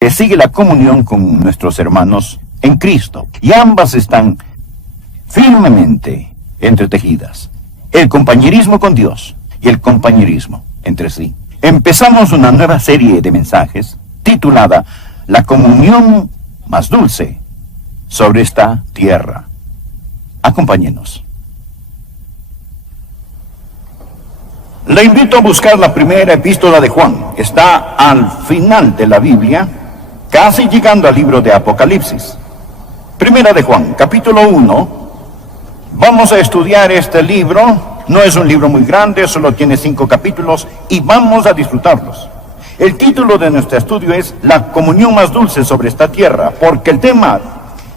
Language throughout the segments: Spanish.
que sigue la comunión con nuestros hermanos en Cristo. Y ambas están firmemente entretejidas. El compañerismo con Dios y el compañerismo entre sí. Empezamos una nueva serie de mensajes titulada La comunión más dulce sobre esta tierra. Acompáñenos. Le invito a buscar la primera epístola de Juan. Está al final de la Biblia, casi llegando al libro de Apocalipsis. Primera de Juan, capítulo 1. Vamos a estudiar este libro. No es un libro muy grande, solo tiene 5 capítulos y vamos a disfrutarlos. El título de nuestro estudio es La comunión más dulce sobre esta tierra, porque el tema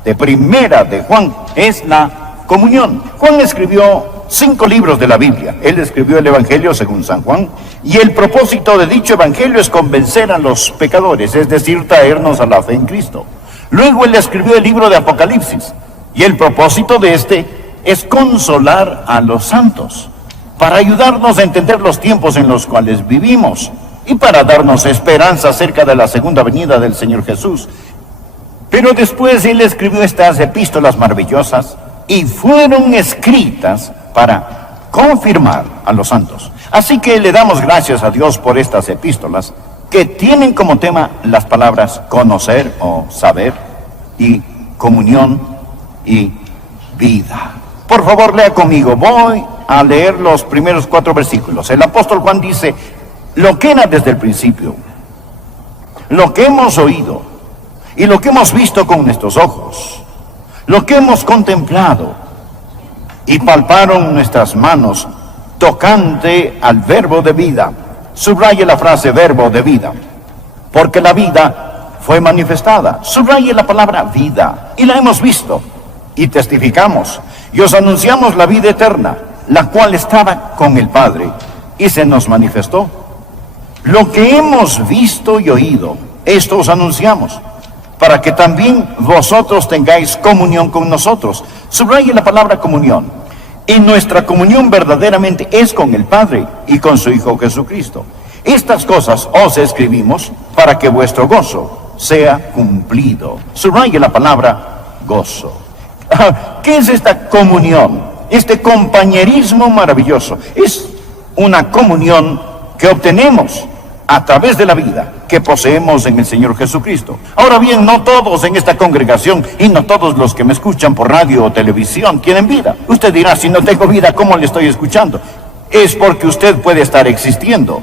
de Primera de Juan es la comunión. Juan escribió 5 libros de la Biblia. Él escribió el Evangelio según San Juan, y el propósito de dicho Evangelio es convencer a los pecadores, es decir, traernos a la fe en Cristo. Luego él escribió el libro de Apocalipsis, y el propósito de este es consolar a los santos, para ayudarnos a entender los tiempos en los cuales vivimos, y para darnos esperanza acerca de la segunda venida del Señor Jesús. Pero después él escribió estas epístolas maravillosas, y fueron escritas para confirmar a los santos. Así que le damos gracias a Dios por estas epístolas, que tienen como tema las palabras conocer o saber, y comunión y vida. Por favor, lea conmigo. Voy a leer los primeros 4 versículos. El apóstol Juan dice: lo que era desde el principio, lo que hemos oído y lo que hemos visto con nuestros ojos, lo que hemos contemplado y palparon nuestras manos tocante al verbo de vida. Subraye la frase verbo de vida, porque la vida fue manifestada. Subraye la palabra vida, y la hemos visto y testificamos y os anunciamos la vida eterna, la cual estaba con el Padre y se nos manifestó. Lo que hemos visto y oído, esto os anunciamos, para que también vosotros tengáis comunión con nosotros. Subraye la palabra comunión. Y nuestra comunión verdaderamente es con el Padre y con su Hijo Jesucristo. Estas cosas os escribimos para que vuestro gozo sea cumplido. Subraye la palabra gozo. ¿Qué es esta comunión? Este compañerismo maravilloso. Es una comunión que obtenemos a través de la vida que poseemos en el Señor Jesucristo. Ahora bien, no todos en esta congregación y no todos los que me escuchan por radio o televisión tienen vida. Usted dirá: si no tengo vida, ¿cómo le estoy escuchando? Es porque usted puede estar existiendo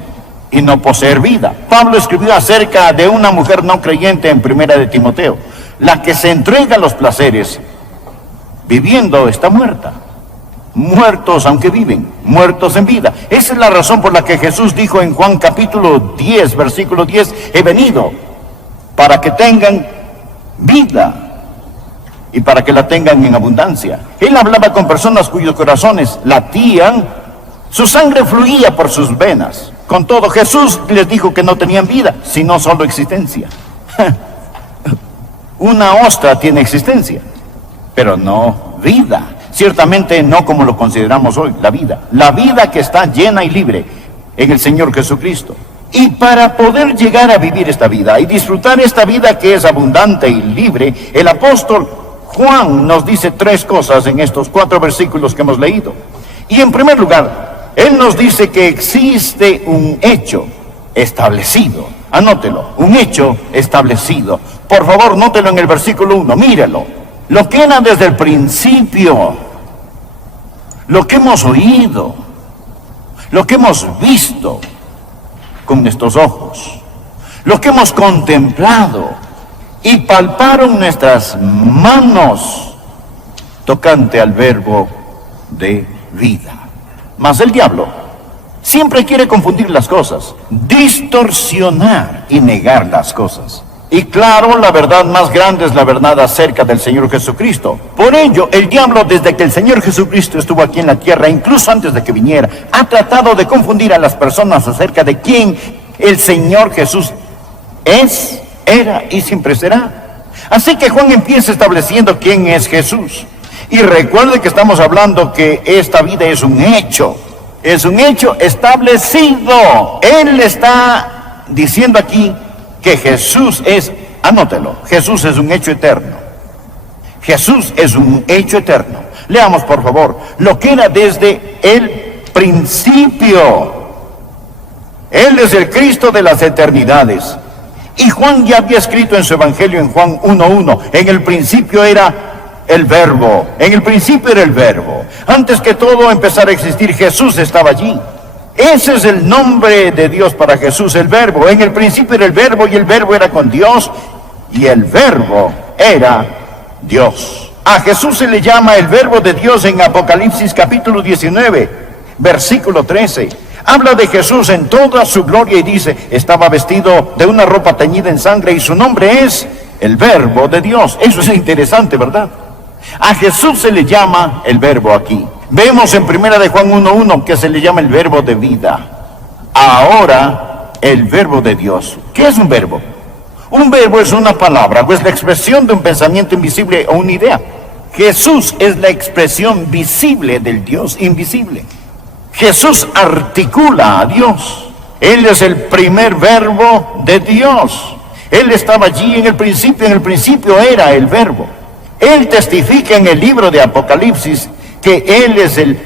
y no poseer vida. Pablo escribió acerca de una mujer no creyente en Primera de Timoteo: la que se entrega a los placeres, viviendo está muerta. Muertos aunque viven, muertos en vida. Esa es la razón por la que Jesús dijo en Juan capítulo 10, versículo 10, he venido para que tengan vida y para que la tengan en abundancia. Él hablaba con personas cuyos corazones latían, su sangre fluía por sus venas. Con todo, Jesús les dijo que no tenían vida, sino solo existencia. Una ostra tiene existencia, pero no vida. Ciertamente no como lo consideramos hoy, la vida que está llena y libre en el Señor Jesucristo. Y para poder llegar a vivir esta vida y disfrutar esta vida que es abundante y libre, el apóstol Juan nos dice 3 cosas en estos 4 versículos que hemos leído. Y en primer lugar, él nos dice que existe un hecho establecido. Anótelo, un hecho establecido. Por favor, nótelo en el versículo 1, mírelo. Lo que era desde el principio, lo que hemos oído, lo que hemos visto con nuestros ojos, lo que hemos contemplado y palparon nuestras manos tocante al verbo de vida. Mas el diablo siempre quiere confundir las cosas, distorsionar y negar las cosas. Y claro, la verdad más grande es la verdad acerca del Señor Jesucristo. Por ello, el diablo, desde que el Señor Jesucristo estuvo aquí en la tierra, incluso antes de que viniera, ha tratado de confundir a las personas acerca de quién el Señor Jesús es, era y siempre será. Así que Juan empieza estableciendo quién es Jesús. Y recuerde que estamos hablando que esta vida es un hecho establecido. Él está diciendo aquí que Jesús es Anótelo. Jesús es un hecho eterno. Jesús es un hecho eterno. Leamos, por favor, lo que era desde el principio. Él es el Cristo de las eternidades. Y Juan ya había escrito en su Evangelio en Juan 1:1, en el principio era el Verbo, en el principio era el Verbo. Antes que todo empezara a existir, Jesús estaba allí. Ese es el nombre de Dios para Jesús, el Verbo. En el principio era el Verbo y el Verbo era con Dios y el Verbo era Dios. A Jesús se le llama el Verbo de Dios en Apocalipsis capítulo 19, versículo 13. Habla de Jesús en toda su gloria y dice, estaba vestido de una ropa teñida en sangre y su nombre es el Verbo de Dios. Eso es interesante, ¿verdad? A Jesús se le llama el Verbo aquí. Vemos en 1 de Juan 1:1 que se le llama el Verbo de vida. Ahora, el Verbo de Dios. ¿Qué es un verbo? Un verbo es una palabra, o es la expresión de un pensamiento invisible o una idea. Jesús es la expresión visible del Dios invisible. Jesús articula a Dios. Él es el primer verbo de Dios. Él estaba allí en el principio era el verbo. Él testifica en el libro de Apocalipsis que Él es el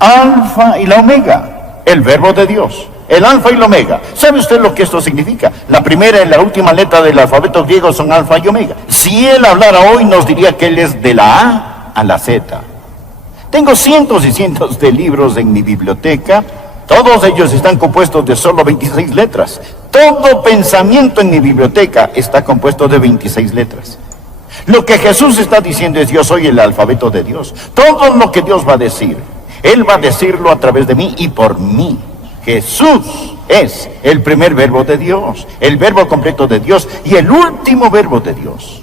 alfa y la omega, el verbo de Dios, el alfa y la omega. ¿Sabe usted lo que esto significa? La primera y la última letra del alfabeto griego son alfa y omega. Si Él hablara hoy nos diría que Él es de la A a la Z. Tengo cientos y cientos de libros en mi biblioteca. Todos ellos están compuestos de solo 26 letras. Todo pensamiento en mi biblioteca está compuesto de 26 letras. Lo que Jesús está diciendo es, yo soy el alfabeto de Dios. Todo lo que Dios va a decir, Él va a decirlo a través de mí y por mí. Jesús es el primer verbo de Dios, el verbo completo de Dios y el último verbo de Dios.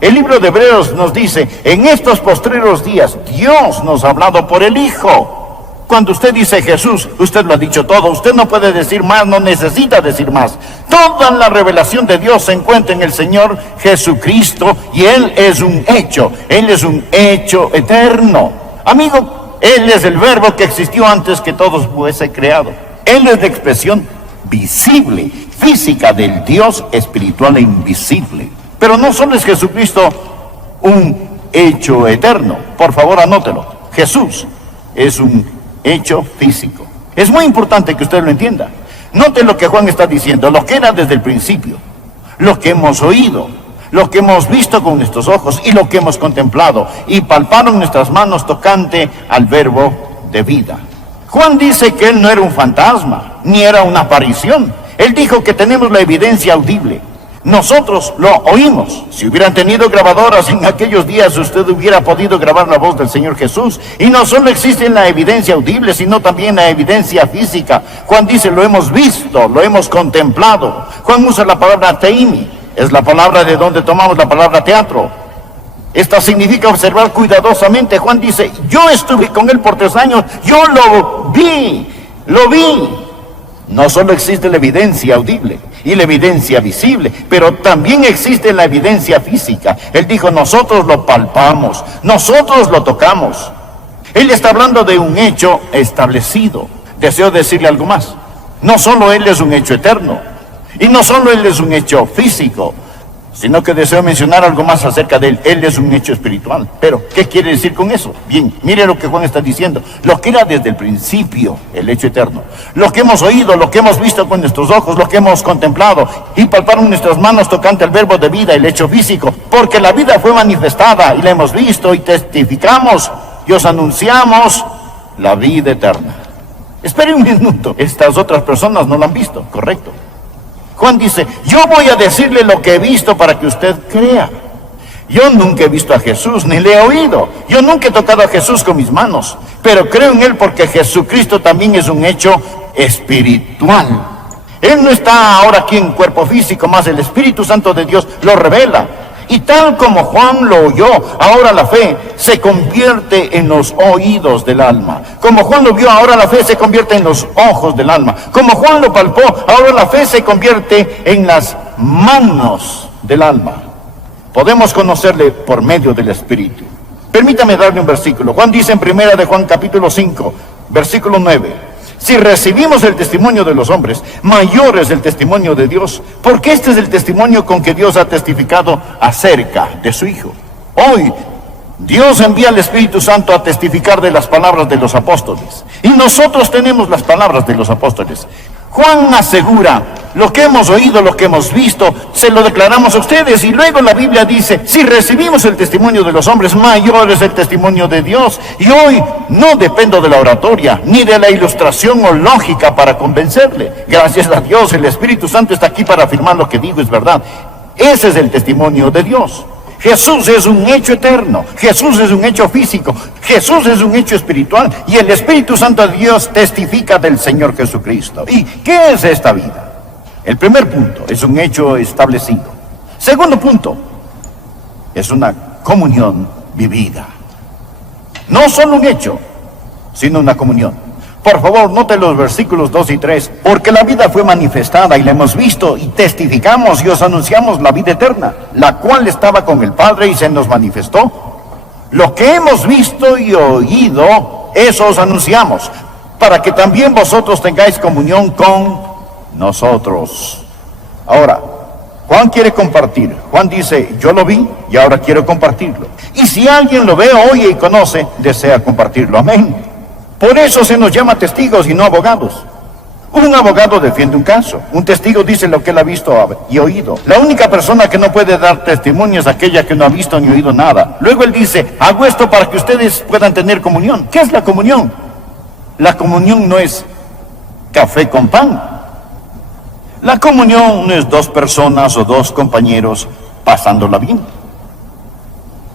El libro de Hebreos nos dice, en estos postreros días, Dios nos ha hablado por el Hijo. Cuando usted dice Jesús, usted lo ha dicho todo, usted no puede decir más, no necesita decir más. Toda la revelación de Dios se encuentra en el Señor Jesucristo y Él es un hecho eterno. Amigo, Él es el verbo que existió antes que todo fuese creado. Él es la expresión visible, física del Dios espiritual e invisible. Pero no solo es Jesucristo un hecho eterno, por favor anótelo. Jesús es un hecho físico. Es muy importante que usted lo entienda. Note lo que Juan está diciendo, lo que era desde el principio, lo que hemos oído, lo que hemos visto con nuestros ojos y lo que hemos contemplado y palparon nuestras manos tocante al verbo de vida. Juan dice que él no era un fantasma, ni era una aparición. Él dijo que tenemos la evidencia audible. Nosotros lo oímos. Si hubieran tenido grabadoras en aquellos días, usted hubiera podido grabar la voz del Señor Jesús. Y no solo existe la evidencia audible, sino también la evidencia física. Juan dice, lo hemos visto, lo hemos contemplado. Juan usa la palabra teimi, es la palabra de donde tomamos la palabra teatro. Esta significa observar cuidadosamente. Juan dice, yo estuve con él por 3 años, yo lo vi. No solo existe la evidencia audible y la evidencia visible, pero también existe la evidencia física. Él dijo, nosotros lo palpamos, nosotros lo tocamos. Él está hablando de un hecho establecido. Deseo decirle algo más. No solo Él es un hecho eterno, y no solo Él es un hecho físico, sino que deseo mencionar algo más acerca de Él. Él es un hecho espiritual. Pero, ¿qué quiere decir con eso? Bien, mire lo que Juan está diciendo. Lo que era desde el principio, el hecho eterno. Lo que hemos oído, lo que hemos visto con nuestros ojos, lo que hemos contemplado. Y palparon nuestras manos tocante al verbo de vida, el hecho físico. Porque la vida fue manifestada y la hemos visto y testificamos y os anunciamos la vida eterna. Espere un minuto. Estas otras personas no la han visto, ¿correcto? Juan dice, yo voy a decirle lo que he visto para que usted crea. Yo nunca he visto a Jesús, ni le he oído. Yo nunca he tocado a Jesús con mis manos. Pero creo en Él porque Jesucristo también es un hecho espiritual. Él no está ahora aquí en cuerpo físico, más el Espíritu Santo de Dios lo revela. Y tal como Juan lo oyó, ahora la fe se convierte en los oídos del alma. Como Juan lo vio, ahora la fe se convierte en los ojos del alma. Como Juan lo palpó, ahora la fe se convierte en las manos del alma. Podemos conocerle por medio del Espíritu. Permítame darle un versículo. Juan dice en 1 de Juan capítulo 5, versículo 9. Si recibimos el testimonio de los hombres, mayor es el testimonio de Dios, porque este es el testimonio con que Dios ha testificado acerca de su Hijo. Hoy, Dios envía al Espíritu Santo a testificar de las palabras de los apóstoles. Y nosotros tenemos las palabras de los apóstoles. Juan asegura, lo que hemos oído, lo que hemos visto, se lo declaramos a ustedes. Y luego la Biblia dice, si recibimos el testimonio de los hombres, mayor es el testimonio de Dios. Y hoy no dependo de la oratoria, ni de la ilustración o lógica para convencerle. Gracias a Dios, el Espíritu Santo está aquí para afirmar lo que digo es verdad. Ese es el testimonio de Dios. Jesús es un hecho eterno, Jesús es un hecho físico, Jesús es un hecho espiritual, y el Espíritu Santo de Dios testifica del Señor Jesucristo. ¿Y qué es esta vida? El primer punto es un hecho establecido. Segundo punto, es una comunión vivida. No solo un hecho, sino una comunión. Por favor, note los versículos 2 y 3, porque la vida fue manifestada y la hemos visto y testificamos y os anunciamos la vida eterna, la cual estaba con el Padre y se nos manifestó. Lo que hemos visto y oído, eso os anunciamos, para que también vosotros tengáis comunión con nosotros. Ahora, Juan quiere compartir. Juan dice, yo lo vi y ahora quiero compartirlo. Y si alguien lo ve, oye y conoce, desea compartirlo. Amén. Por eso se nos llama testigos y no abogados. Un abogado defiende un caso. Un testigo dice lo que él ha visto y oído. La única persona que no puede dar testimonio es aquella que no ha visto ni oído nada. Luego él dice, hago esto para que ustedes puedan tener comunión. ¿Qué es la comunión? La comunión no es café con pan. La comunión no es dos personas o dos compañeros pasándola bien.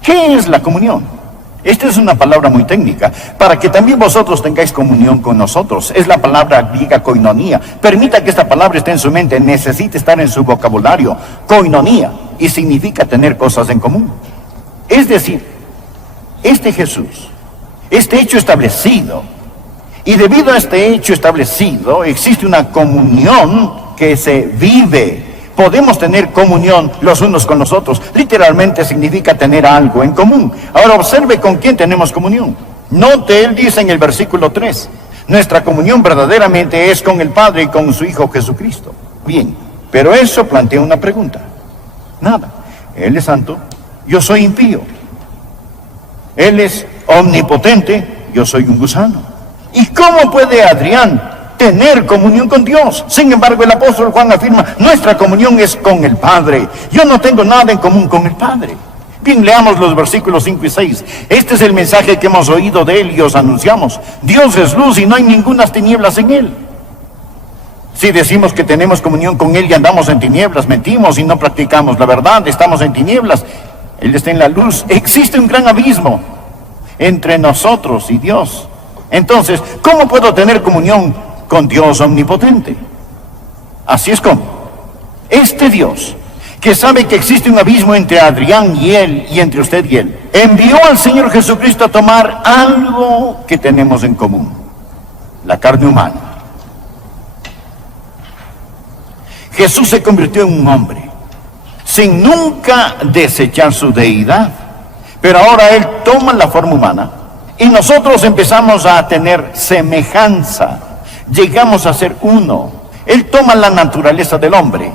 ¿Qué es la comunión? Esta es una palabra muy técnica, para que también vosotros tengáis comunión con nosotros. Es la palabra griega koinonía. Permita que esta palabra esté en su mente, necesita estar en su vocabulario. Koinonía, y significa tener cosas en común. Es decir, este Jesús, este hecho establecido, y debido a este hecho establecido, existe una comunión que se vive. Podemos tener comunión los unos con los otros. Literalmente significa tener algo en común. Ahora observe con quién tenemos comunión. Note, él dice en el versículo 3, nuestra comunión verdaderamente es con el Padre y con su Hijo Jesucristo. Bien, pero eso plantea una pregunta. Nada, Él es santo, yo soy impío. Él es omnipotente, yo soy un gusano. ¿Y cómo puede Adrián tener comunión con Dios? Sin embargo, el apóstol Juan afirma, nuestra comunión es con el Padre. Yo no tengo nada en común con el Padre. Bien, leamos los versículos 5 y 6. Este es el mensaje que hemos oído de Él y os anunciamos. Dios es luz y no hay ninguna tinieblas en Él. Si decimos que tenemos comunión con Él y andamos en tinieblas, mentimos y no practicamos la verdad, estamos en tinieblas. Él está en la luz. Existe un gran abismo entre nosotros y Dios. Entonces, ¿cómo puedo tener comunión con Dios omnipotente? Así es como este Dios, que sabe que existe un abismo entre Adrián y él, y entre usted y él, envió al Señor Jesucristo a tomar algo que tenemos en común: la carne humana. Jesús se convirtió en un hombre sin nunca desechar su deidad, pero ahora Él toma la forma humana y nosotros empezamos a tener semejanza. Llegamos a ser uno. Él toma la naturaleza del hombre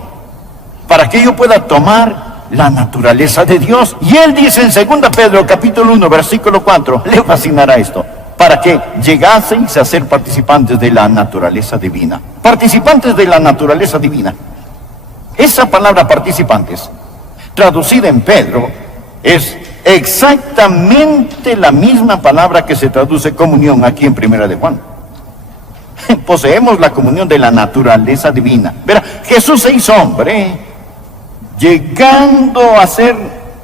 para que yo pueda tomar la naturaleza de Dios. Y Él dice en 2 Pedro capítulo 1 versículo 4, le fascinará esto, para que llegaseis a ser participantes de la naturaleza divina. Participantes de la naturaleza divina. Esa palabra participantes, traducida en Pedro, es exactamente la misma palabra que se traduce comunión aquí en Primera de Juan. Poseemos la comunión de la naturaleza divina. Verá, Jesús se hizo hombre, llegando a ser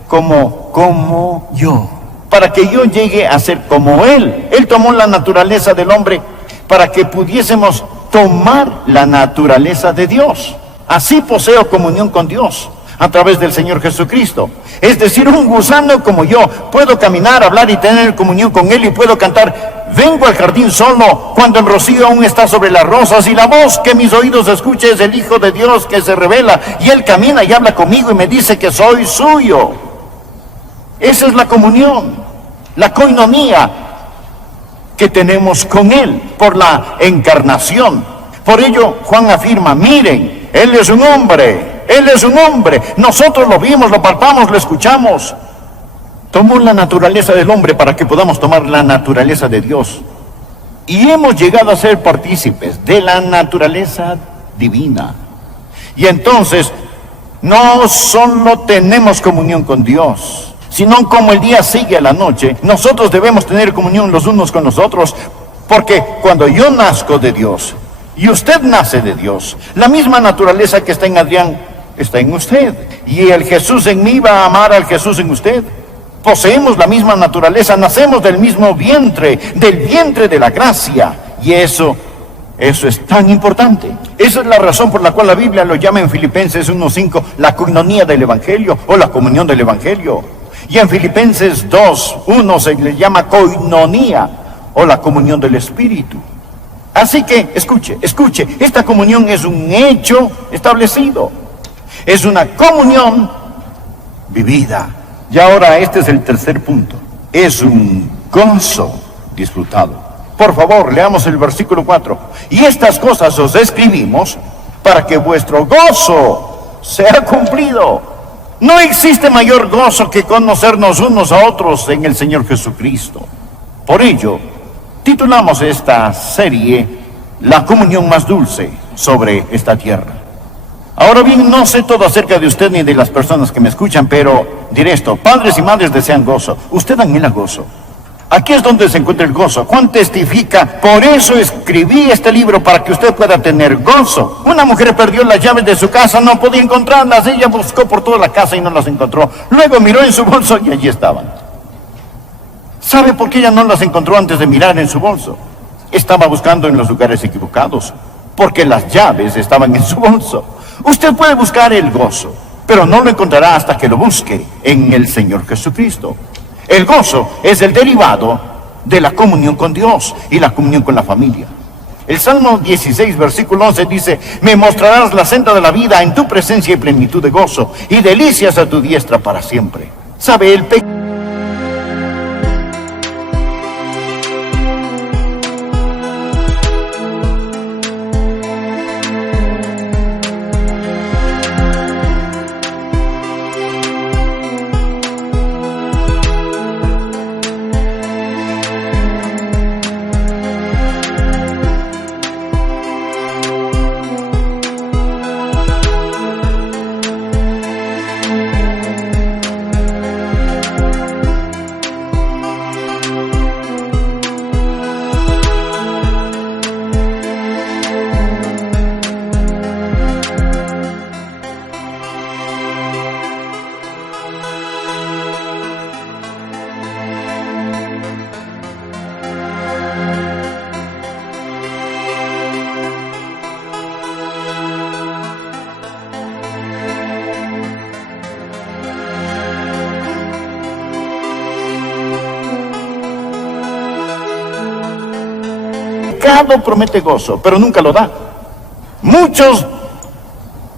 como yo, para que yo llegue a ser como Él. Él tomó la naturaleza del hombre para que pudiésemos tomar la naturaleza de Dios. Así poseo comunión con Dios a través del Señor Jesucristo. Es decir, un gusano como yo puedo caminar, hablar y tener comunión con Él, y puedo cantar: vengo al jardín solo cuando el rocío aún está sobre las rosas, y la voz que mis oídos escuche es el Hijo de Dios que se revela, y Él camina y habla conmigo y me dice que soy suyo. Esa es la comunión, la koinonía. que tenemos con Él por la encarnación. Por ello, Juan afirma, miren, Él es un hombre, Él es un hombre. Nosotros lo vimos, lo palpamos, lo escuchamos. Tomó la naturaleza del hombre para que podamos tomar la naturaleza de Dios. Y hemos llegado a ser partícipes de la naturaleza divina. Y entonces, no solo tenemos comunión con Dios, sino como el día sigue a la noche, nosotros debemos tener comunión los unos con los otros, porque cuando yo nazco de Dios, y usted nace de Dios, la misma naturaleza que está en Adrián, está en usted. Y el Jesús en mí va a amar al Jesús en usted. Poseemos la misma naturaleza, nacemos del mismo vientre, del vientre de la gracia. Y eso es tan importante. Esa es la razón por la cual la Biblia lo llama en Filipenses 1:5 la coinonía del Evangelio o la comunión del Evangelio. Y en Filipenses 2:1 se le llama coinonía o la comunión del Espíritu. Así que, escuche, esta comunión es un hecho establecido. Es una comunión vivida. Y ahora este es el tercer punto. Es un gozo disfrutado. Por favor, leamos el versículo 4. Y estas cosas os escribimos para que vuestro gozo sea cumplido. No existe mayor gozo que conocernos unos a otros en el Señor Jesucristo. Por ello, titulamos esta serie La comunión más dulce sobre esta tierra. Ahora bien, no sé todo acerca de usted ni de las personas que me escuchan, pero diré esto: padres y madres desean gozo. Usted anhela gozo. Aquí es donde se encuentra el gozo. Juan testifica, por eso escribí este libro, para que usted pueda tener gozo. Una mujer perdió las llaves de su casa, no podía encontrarlas. Ella buscó por toda la casa y no las encontró. Luego miró en su bolso y allí estaban. ¿Sabe por qué ella no las encontró antes de mirar en su bolso? Estaba buscando en los lugares equivocados, porque las llaves estaban en su bolso. Usted puede buscar el gozo, pero no lo encontrará hasta que lo busque en el Señor Jesucristo. El gozo es el derivado de la comunión con Dios y la comunión con la familia. El Salmo 16, versículo 11 dice: me mostrarás la senda de la vida, en tu presencia y plenitud de gozo, y delicias a tu diestra para siempre. ¿Sabe? El pecado promete gozo, pero nunca lo da. Muchos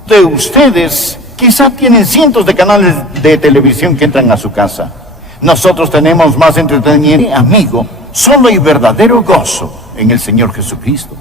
de ustedes quizá tienen cientos de canales de televisión que entran a su casa. Nosotros tenemos más entretenimiento. Amigo, solo hay verdadero gozo en el Señor Jesucristo.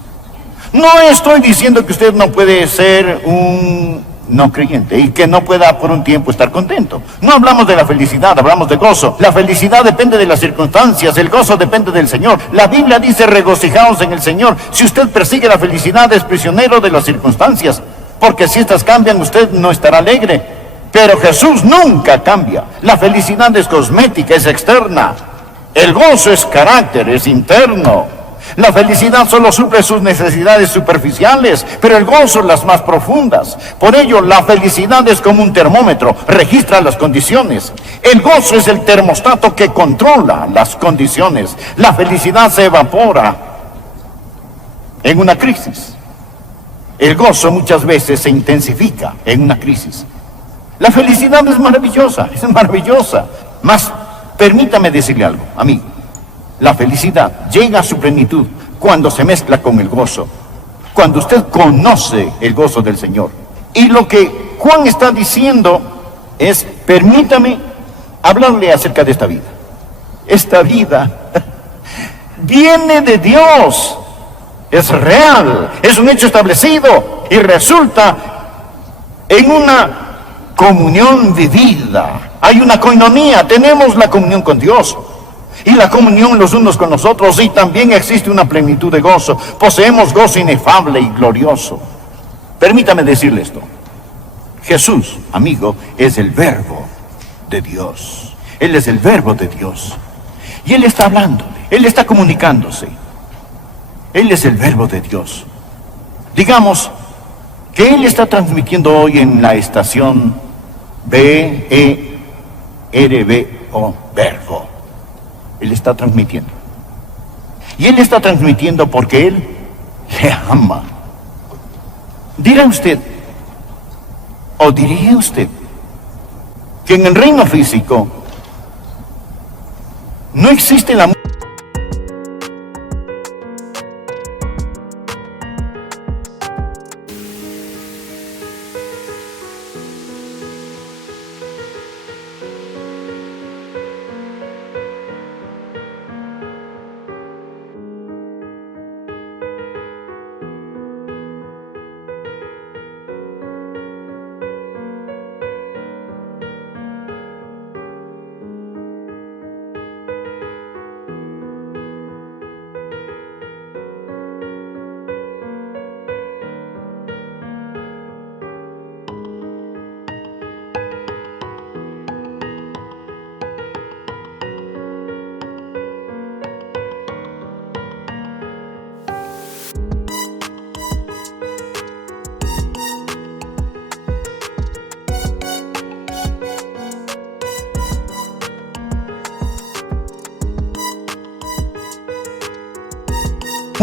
No estoy diciendo que usted no puede ser un no creyente y que no pueda por un tiempo estar contento. No hablamos de la felicidad, hablamos de gozo. La felicidad depende de las circunstancias, el gozo depende del Señor. La Biblia dice: regocijaos en el Señor. Si usted persigue la felicidad, es prisionero de las circunstancias, porque si estas cambian, usted no estará alegre. Pero Jesús nunca cambia. La felicidad es cosmética, es externa. El gozo es carácter, es interno. La felicidad solo suple sus necesidades superficiales, pero el gozo las más profundas. Por ello, la felicidad es como un termómetro, registra las condiciones. El gozo es el termostato que controla las condiciones. La felicidad se evapora en una crisis. El gozo muchas veces se intensifica en una crisis. La felicidad es maravillosa, Mas, permítame decirle algo, amigo. La felicidad llega a su plenitud cuando se mezcla con el gozo, cuando usted conoce el gozo del Señor. Y lo que Juan está diciendo es: permítame hablarle acerca de esta vida. Esta vida viene de Dios. Es real, es un hecho establecido y resulta en una comunión vivida. Hay una coinonía, tenemos la comunión con Dios y la comunión los unos con los otros, y también existe una plenitud de gozo. Poseemos gozo inefable y glorioso. Permítame decirle esto. Jesús, amigo, es el verbo de Dios. Él es el verbo de Dios. Y Él está hablándole, Él está comunicándose. Él es el verbo de Dios. Digamos que Él está transmitiendo hoy en la estación B-E-R-B-O, verbo. Él está transmitiendo. Y Él está transmitiendo porque Él le ama. Dirá usted, o diría usted, que en el reino físico no existe la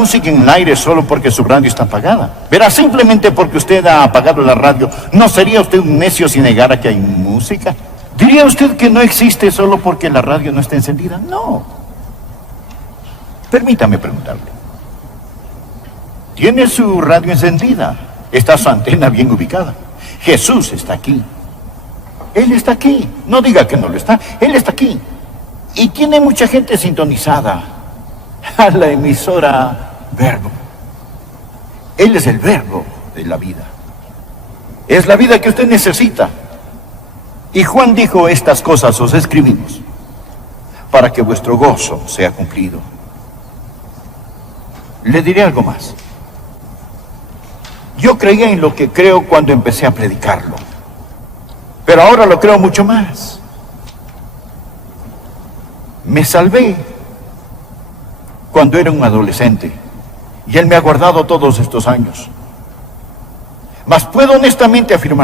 música en el aire solo porque su radio está apagada. Verá, simplemente porque usted ha apagado la radio, ¿no sería usted un necio si negara que hay música? ¿Diría usted que no existe solo porque la radio no está encendida? No. Permítame preguntarle. ¿Tiene su radio encendida? ¿Está su antena bien ubicada? Jesús está aquí. Él está aquí. No diga que no lo está. Él está aquí. Y tiene mucha gente sintonizada a la emisora Verbo. Él es el verbo de la vida. Es la vida que usted necesita. Y Juan dijo, estas cosas os escribimos para que vuestro gozo sea cumplido. Le diré algo más. Yo creía en lo que creo cuando empecé a predicarlo, pero ahora lo creo mucho más. Me salvé cuando era un adolescente, y Él me ha guardado todos estos años. Mas puedo honestamente afirmar